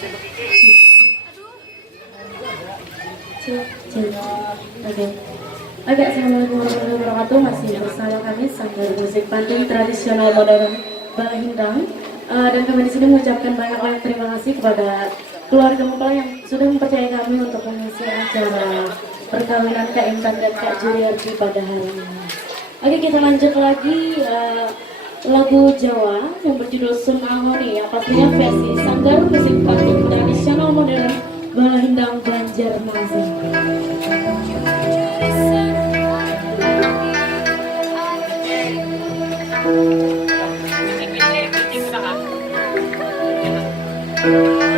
Oke. Oke, assalamualaikum warahmatullahi wabarakatuh. Masih bersama kami Sanggar Musik Pantun Tradisional Modern Balahindang. Dan kami di sini mengucapkan banyak terima kasih kepada keluarga mempelai yang sudah mempercayai kami untuk mengisi acara perkawinan Kak Intan dan Kak Juliarji pada hari ini. Oke, kita lanjut lagi lagu Jawa yang berjudul Sun Angoni, yang pastinya versi Sanggar Musik Pantun Tradisional Modern Balahindang Banjarmasin. Thank you.